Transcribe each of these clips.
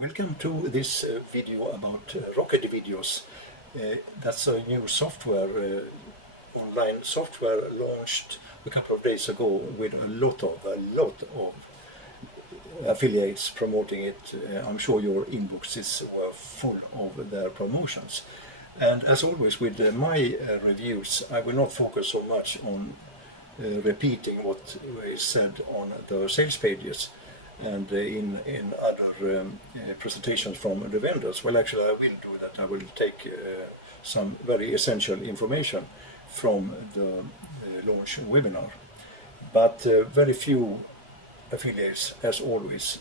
Welcome to this video about RocketVideos. That's a new software, online software launched a couple of days ago with a lot of affiliates promoting it. I'm sure your inboxes were full of their promotions. And as always with my reviews, I will not focus so much on repeating what is said on the sales pages and in other presentations from the vendors. Well, actually I will do that. I will take some very essential information from the launch webinar. But very few affiliates, as always,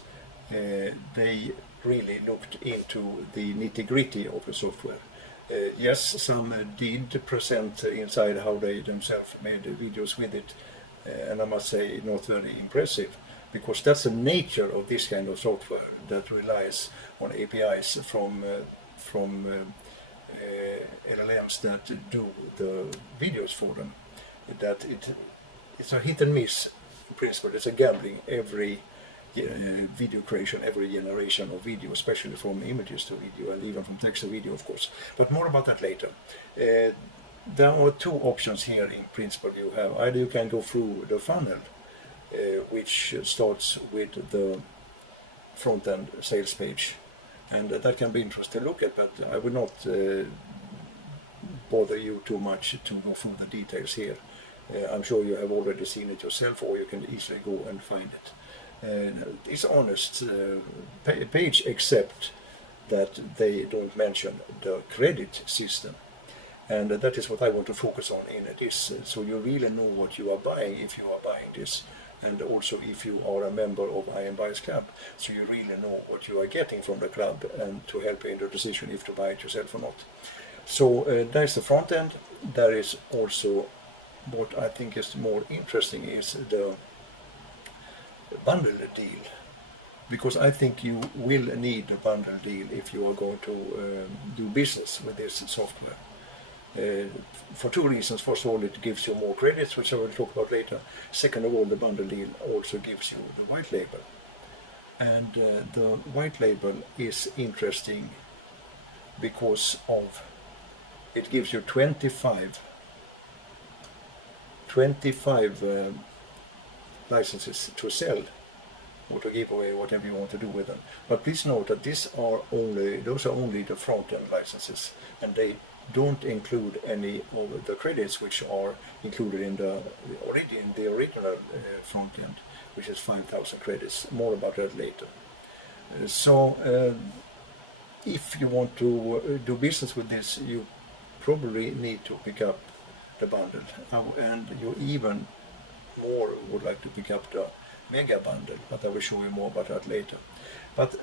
they really looked into the nitty-gritty of the software. Yes, some did present inside how they themselves made videos with it, and I must say not very impressive, because that's the nature of this kind of software that relies on APIs from LLMs that do the videos for them. That it's a hit and miss principle. It's a gambling every video creation, every generation of video, especially from images to video and even from text to video, of course. But more about that later. There are two options here in principle you have. Either you can go through the funnel, which starts with the front-end sales page, and that can be interesting to look at, but I will not bother you too much to go through the details here. I'm sure you have already seen it yourself, or you can easily go and find it. It's honest page, except that they don't mention the credit system, and that is what I want to focus on in this, so you really know what you are buying if you are buying this, and also if you are a member of I Am Buyers Club, so you really know what you are getting from the club and to help you in the decision if to buy it yourself or not. So there's the front end. There is also what I think is more interesting is the bundle deal, because I think you will need a bundle deal if you are going to do business with this software. For two reasons. First of all, it gives you more credits, which I will talk about later. Second of all, the bundle deal also gives you the white label. And the white label is interesting because of it gives you 25 licenses to sell or to give away, whatever you want to do with them. But please note that those are only the front-end licenses, and they don't include any of the credits which are included in the original front end, which is 5,000 credits. More about that later. So if you want to do business with this, you probably need to pick up the bundle, and you even more would like to pick up the mega bundle, but I will show you more about that later. But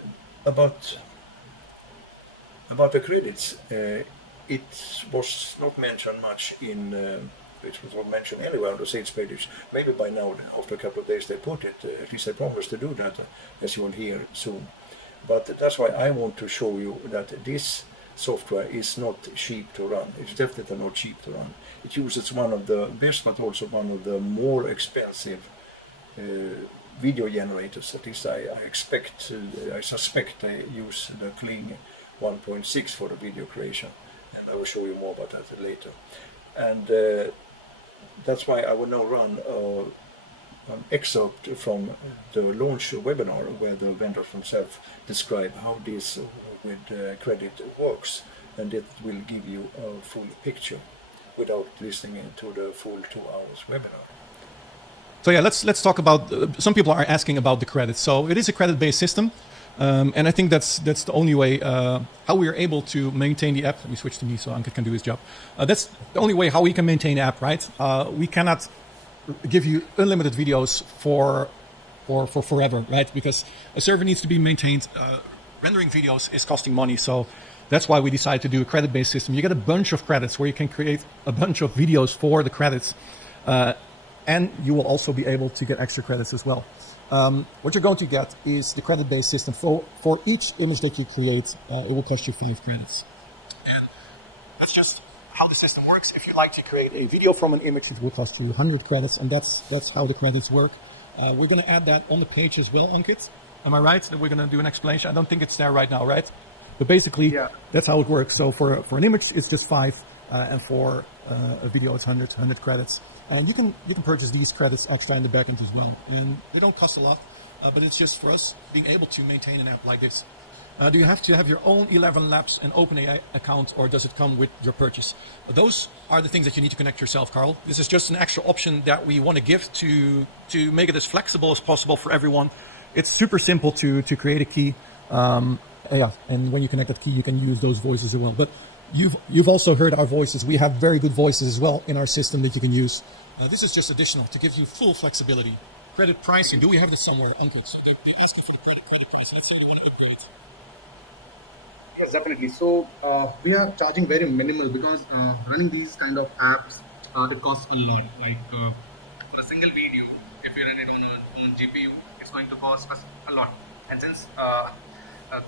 about the credits, it was not mentioned much in, it was not mentioned anywhere on the sales pages. Maybe by now, after a couple of days, they put it, at least they promised to do that, as you will hear soon. But that's why I want to show you that this software is not cheap to run. It's definitely not cheap to run. It uses one of the best, but also one of the more expensive video generators. At least I suspect they use the Kling 1.6 for the video creation, and I will show you more about that later. And that's why I will now run an excerpt from the launch webinar where the vendors themselves describe how this with credit works, and it will give you a full picture without listening to the full 2 hours webinar. So yeah, let's talk about, some people are asking about the credits. So it is a credit-based system, and I think that's the only way how we are able to maintain the app. Let me switch to me so Ankit can do his job. That's the only way how we can maintain the app, right? We cannot give you unlimited videos for forever, right? Because a server needs to be maintained. Rendering videos is costing money, so that's why we decided to do a credit-based system. You get a bunch of credits where you can create a bunch of videos for the credits, and you will also be able to get extra credits as well. What you're going to get is the credit-based system. For each image that you create, it will cost you 5 credits. And that's just how the system works. If you like to create a video from an image, it will cost you 100 credits, and that's how the credits work. We're going to add that on the page as well, Ankit. Am I right that we're going to do an explanation? I don't think it's there right now, right? But basically, Yeah. that's how it works. So for an image, it's just 5, and for a video, it's 100 credits. And you can purchase these credits extra in the backend as well. And they don't cost a lot, but it's just for us being able to maintain an app like this. Do you have to have your own 11 Labs and OpenAI account, or does it come with your purchase? Those are the things that you need to connect yourself, Carl. This is just an extra option that we want to give to make it as flexible as possible for everyone. It's super simple to create a key. Yeah, and when you connect that key, you can use those voices as well. But you've also heard our voices. We have very good voices as well in our system that you can use. This is just additional to give you full flexibility. Credit pricing. Do we have this somewhere, Ankit? They ask you for credit pricing. Let's say you want to upgrade. Yes, definitely. So we are charging very minimal because running these kind of apps, it costs a lot. Like for a single video, if you run it on GPU, it's going to cost us a lot. And since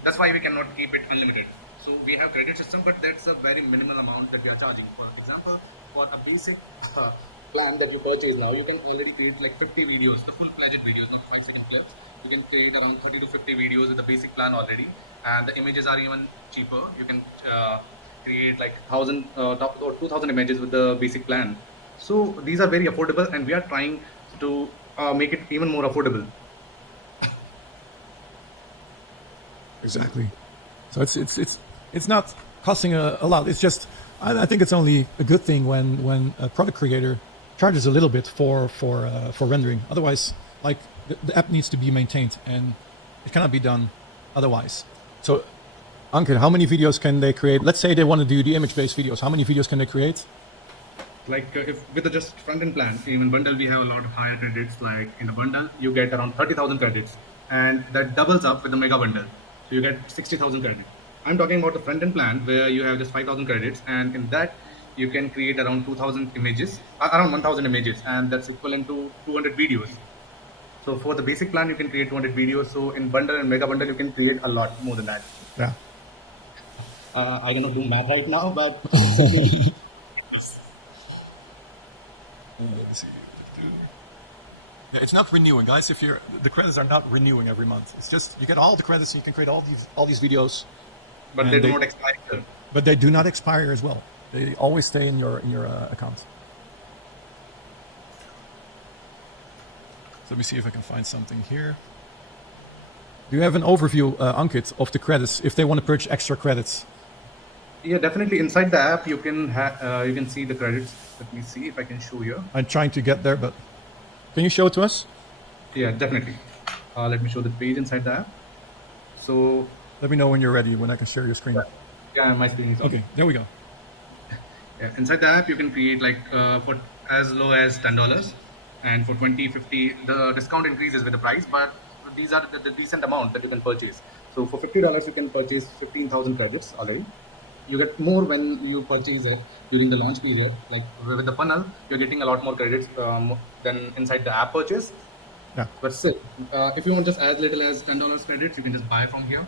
that's why we cannot keep it unlimited. So we have credit system, but that's a very minimal amount that we are charging. For example, for a basic plan that you purchase now, you can already create like 50 videos, the full-fledged videos, not 5-second clips. You can create around 30 to 50 videos with the basic plan already, and the images are even cheaper. You can create like 1,000 or 2,000 images with the basic plan. So these are very affordable, and we are trying to make it even more affordable. Exactly. So it's not costing a lot. It's just I think it's only a good thing when a product creator charges a little bit for rendering. Otherwise, like the app needs to be maintained, and it cannot be done otherwise. So, Ankit, how many videos can they create? Let's say they want to do the image-based videos. How many videos can they create? Like if with the just front-end plan, even bundle, we have a lot of higher credits. Like in a bundle, you get around 30,000 credits, and that doubles up with the mega bundle. So you get 60,000 credits. I'm talking about the front-end plan where you have just 5,000 credits, and in that you can create around 2,000 images, around 1,000 images, and that's equivalent to 200 videos. So for the basic plan, you can create 200 videos. So in bundle and mega bundle, you can create a lot more than that. Yeah. I don't know do math right now, but Let's see. Yeah, it's not renewing, guys. If the credits are not renewing every month. It's just you get all the credits and you can create all these videos. but they do not expire. But they do not expire as well. They always stay in your account. So let me see if I can find something here. Do you have an overview, Ankit, of the credits if they want to purchase extra credits? Yeah, definitely. Inside the app, you can see the credits. Let me see if I can show you. I'm trying to get there, but can you show it to us? Yeah, definitely. Let me show the page inside the app. So Let me know when you're ready, when I can share your screen. yeah, my screen is on. Okay, there we go. Yeah, inside the app, you can create like for as low as $10, and for 20, 50, the discount increases with the price, but these are the decent amount that you can purchase. So for $50, you can purchase 15,000 credits already. You get more when you purchase it during the launch period. Like with the funnel, you're getting a lot more credits than inside the app purchase. Yeah. But still, if you want just as little as $10 credits, you can just buy from here.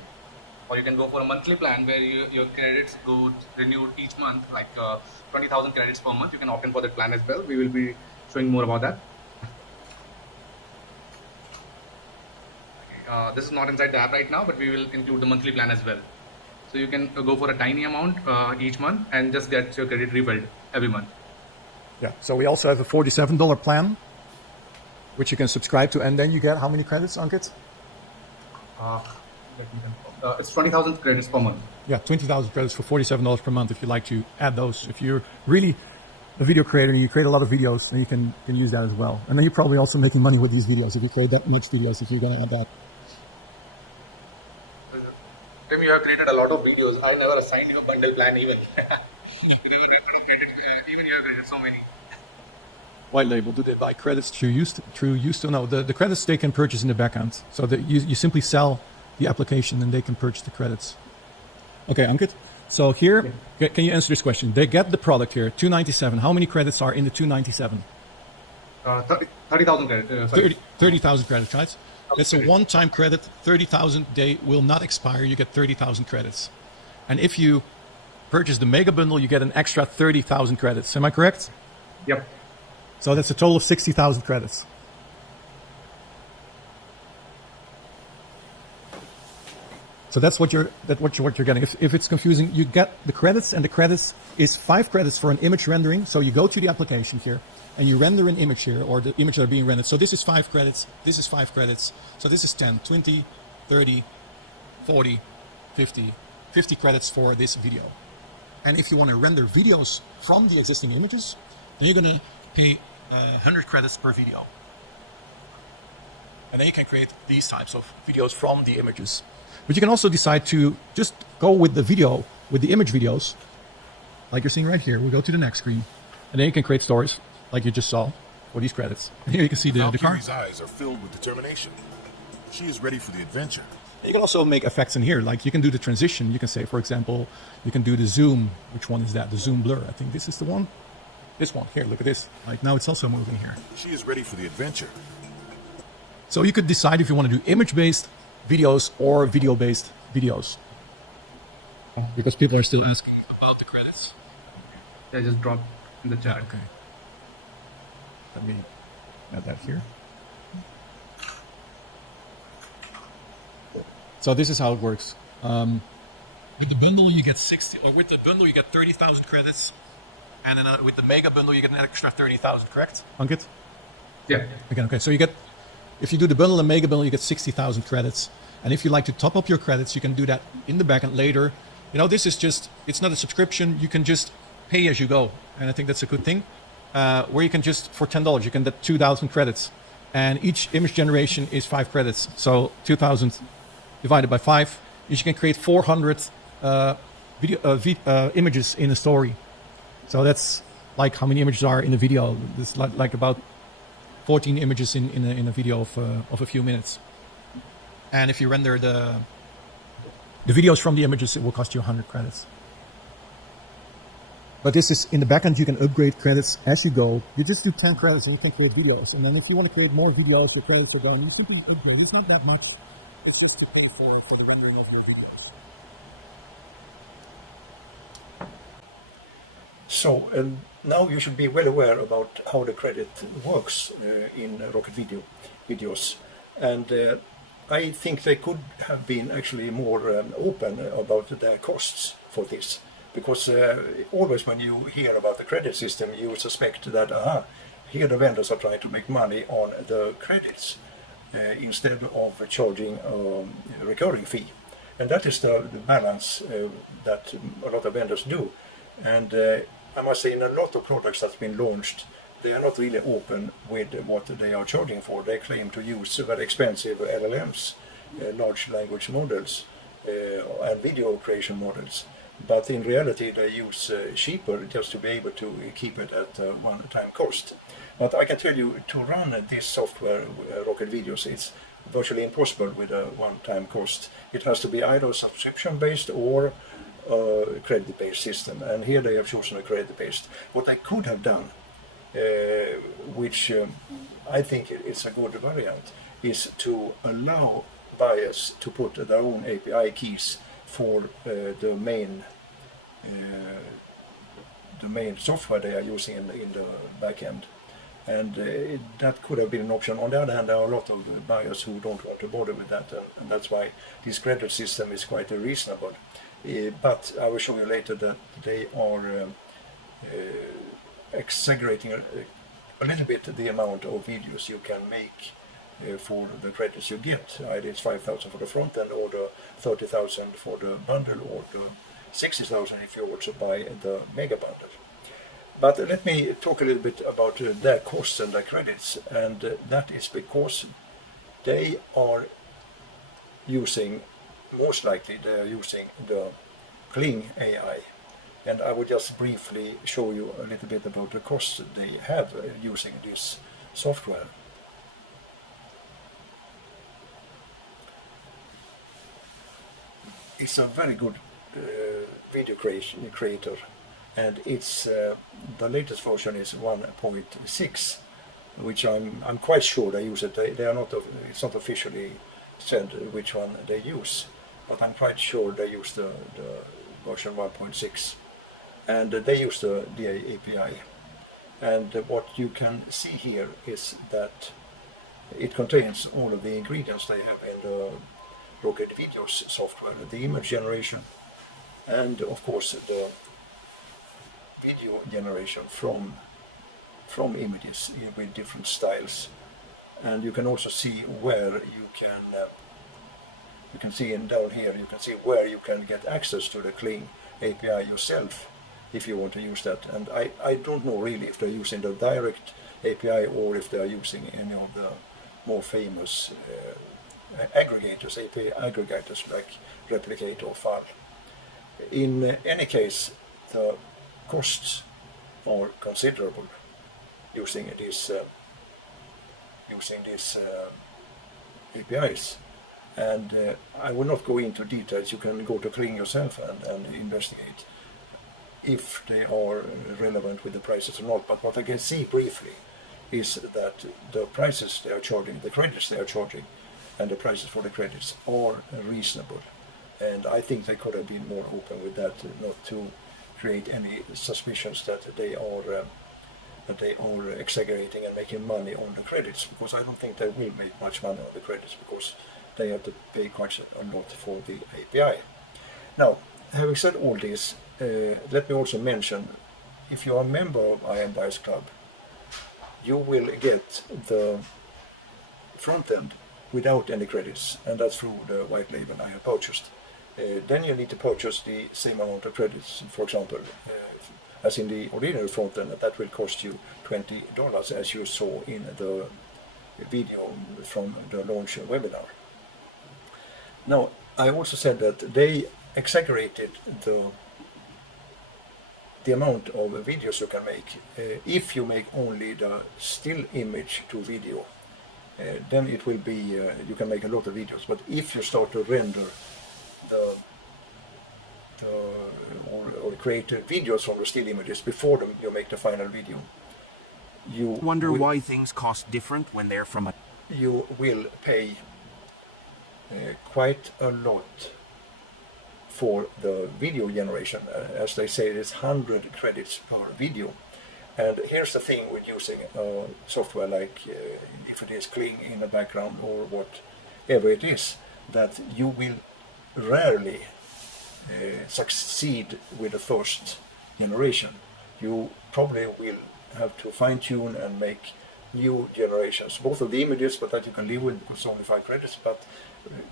Or you can go for a monthly plan where your credits go renewed each month, like 20,000 credits per month. You can opt in for that plan as well. We will be showing more about that. This is not inside the app right now, but we will include the monthly plan as well. So you can go for a tiny amount each month and just get your credit refilled every month. Yeah. So we also have a $47 plan, which you can subscribe to, and then you get how many credits, Ankit? It's 20,000 credits per month. Yeah, 20,000 credits for $47 per month if you like to add those. If you're really a video creator and you create a lot of videos, then you can use that as well. And then you're probably also making money with these videos if you create that much videos, if you're going to add that. Tim, you have created a lot of videos. I never assigned you a bundle plan even. Even you have created so many. White label, do they buy credits through use to? No, the credits they can purchase in the backend. So that you simply sell the application and they can purchase the credits. Okay, Ankit. So here, can you answer this question? They get the product here, $297. How many credits are in the $297? 30,000 credits. 30,000 credits, right? That's a one-time credit. 30,000. They will not expire. You get 30,000 credits. And if you purchase the mega bundle, you get an extra 30,000 credits. Am I correct? Yep. So that's a total of 60,000 credits. So that's what you're getting. If it's confusing, you get the credits, and the credits is 5 credits for an image rendering. So you go to the application here and you render an image here, or the image that are being rendered. So this is 5 credits, this is 5 credits. So this is 10, 20, 30, 40, 50, 50 credits for this video. And if you want to render videos from the existing images, then you're going to pay 100 credits per video. And then you can create these types of videos from the images. But you can also decide to just go with the video, with the image videos, like you're seeing right here. We'll go to the next screen. And then you can create stories, like you just saw, for these credits. And here you can see the car. Valkyrie's eyes are filled with determination. She is ready for the adventure. You can also make effects in here, like you can do the transition. You can say, for example, you can do the zoom. Which one is that? The zoom blur. I think this is the one. This one. Here, look at this. Like now it's also moving here. She is ready for the adventure. So you could decide if you want to do image-based videos or video-based videos. Because people are still asking about the credits. Yeah, just drop in the chat. Okay. Let me add that here. So this is how it works. With the bundle, you get 60, or with the bundle, you get 30,000 credits. And then with the mega bundle, you get an extra 30,000, correct? Ankit? Yeah. Okay. So you get, if you do the bundle and mega bundle, you get 60,000 credits. And if you like to top up your credits, you can do that in the backend later. You know, this is just, it's not a subscription. You can just pay as you go. And I think that's a good thing. Where you can just, for $10, you can get 2,000 credits. And each image generation is 5 credits. So 2,000 divided by 5, you can create 400 images in a story. So that's like how many images are in a video. It's like about 14 images in a video of a few minutes. And if you render the videos from the images, it will cost you 100 credits. But this is in the backend, you can upgrade credits as you go. You just do 10 credits and you can create videos. And then if you want to create more videos, your credits are going. You can upgrade. It's not that much. It's just to pay for the rendering of your videos. So now you should be well aware about how the credit works in RocketVideos. And I think they could have been actually more open about their costs for this. Because always when you hear about the credit system, you suspect that, here the vendors are trying to make money on the credits instead of charging a recurring fee. And that is the balance that a lot of vendors do. And I must say, in a lot of products that's been launched, they are not really open with what they are charging for. They claim to use very expensive LLMs, large language models, and video creation models. But in reality, they use cheaper just to be able to keep it at one-time cost. But I can tell you, to run this software, RocketVideos, it's virtually impossible with a one-time cost. It has to be either subscription-based or credit-based system. And here they have chosen a credit-based. What they could have done, which I think it's a good variant, is to allow buyers to put their own API keys for the main software they are using in the backend. And that could have been an option. On the other hand, there are a lot of buyers who don't want to bother with that, and that's why this credit system is quite reasonable. But I will show you later that they are exaggerating a little bit the amount of videos you can make for the credits you get. Either it's 5,000 for the front end, or the 30,000 for the bundle, or the 60,000 if you also buy the mega bundle. But let me talk a little bit about their costs and their credits, and that is because they are using, most likely they are using the Kling AI. And I will just briefly show you a little bit about the costs they have using this software. It's a very good video creator, and it's the latest version is 1.6, which I'm quite sure they use it. They are not. It's not officially said which one they use, but I'm quite sure they use the version 1.6, and they use the API. And what you can see here is that it contains all of the ingredients they have in the RocketVideos software, the image generation, and of course the video generation from images with different styles. And you can also see where you can see down here, you can see where you can get access to the Kling API yourself if you want to use that. And I don't know really if they're using the direct API or if they're using any of the more famous aggregators, API aggregators like Replicate or File. In any case, the costs are considerable using these APIs. And I will not go into details. You can go to Kling yourself and investigate if they are relevant with the prices or not. But what I can see briefly is that the prices they are charging, the credits they are charging, and the prices for the credits are reasonable. And I think they could have been more open with that, not to create any suspicions that they are exaggerating and making money on the credits, because I don't think they will make much money on the credits, because they have to pay quite a lot for the API. Now, having said all this, let me also mention, if you are a member of IM Buyers Club, you will get the front end without any credits, and that's through the white label I have purchased. Then you need to purchase the same amount of credits, for example, as in the original front end, that will cost you $20, as you saw in the video from the launch webinar. Now, I also said that they exaggerated the amount of videos you can make. If you make only the still image to video, then it will be, you can make a lot of videos. But if you start to render or create videos from the still images before you make the final video, you wonder why things cost different when they're from a... You will pay quite a lot for the video generation. As they say, it's 100 credits per video. And here's the thing with using software like, if it is Kling in the background or whatever it is, that you will rarely succeed with the first generation. You probably will have to fine-tune and make new generations, both of the images, but that you can live with because it's only 5 credits. But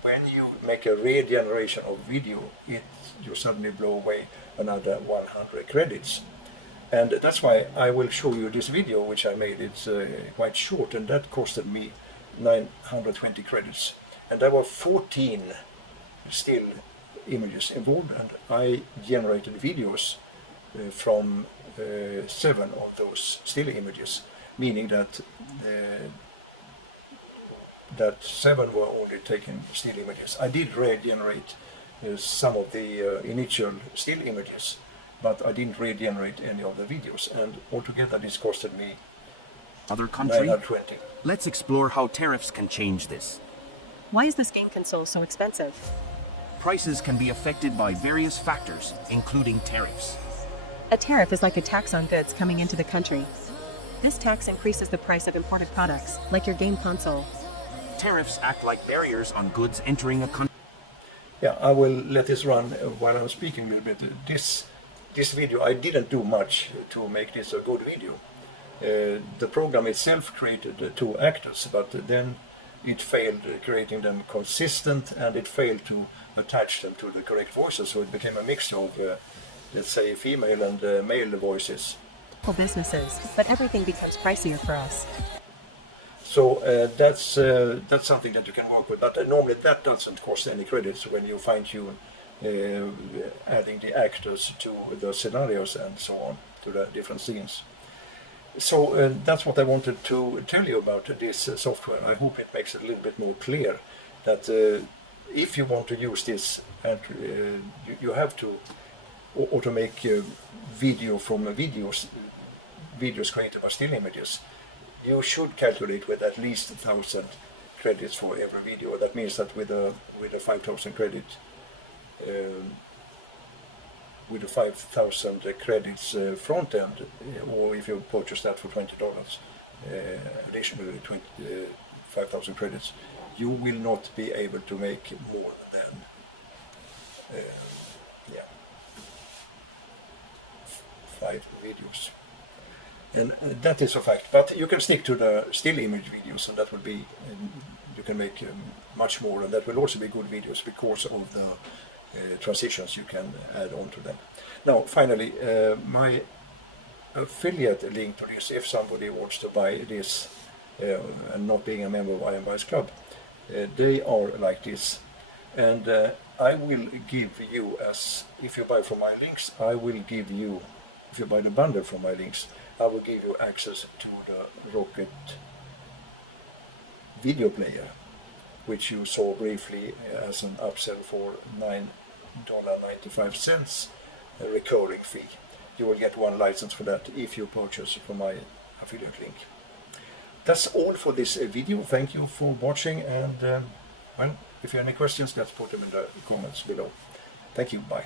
when you make a regeneration of video, you suddenly blow away another 100 credits. And that's why I will show you this video which I made. It's quite short, and that costed me 920 credits. And there were 14 still images involved, and I generated videos from 7 of those still images, meaning that 7 were only taken still images. I did regenerate some of the initial still images, but I didn't regenerate any of the videos, and altogether this costed me other country. 920. Let's explore how tariffs can change this. Why is this game console so expensive? Prices can be affected by various factors, including tariffs. A tariff is like a tax on goods coming into the country. This tax increases the price of imported products, like your game console. Tariffs act like barriers on goods entering a country. Yeah, I will let this run while I'm speaking a little bit. This video, I didn't do much to make this a good video. The program itself created 2 actors, but then it failed creating them consistent, and it failed to attach them to the correct voices, so it became a mixture of, let's say, female and male voices. Businesses, but everything becomes pricier for us. So that's something that you can work with, but normally that doesn't cost any credits when you fine-tune adding the actors to the scenarios and so on, to the different scenes. So that's what I wanted to tell you about this software. I hope it makes it a little bit more clear that if you want to use this, and you have to, or to make video from videos created by still images, you should calculate with at least 1,000 credits for every video. That means that with a 5,000 credit, with the 5,000 credits front end, or if you purchase that for $20, additionally 5,000 credits, you will not be able to make more than yeah, 5 videos. And that is a fact, but you can stick to the still image videos, and that will be, you can make much more, and that will also be good videos because of the transitions you can add on to them. Now, finally, my affiliate link to this, if somebody wants to buy this and not being a member of Iron Buys Club, they are like this. And I will give you, as if you buy from my links, I will give you, if you buy the bundle from my links, I will give you access to the Rocket video player, which you saw briefly as an upsell for $9.95 a recurring fee. You will get 1 license for that if you purchase from my affiliate link. That's all for this video. Thank you for watching, and well, if you have any questions, let's put them in the comments below. Thank you. Bye.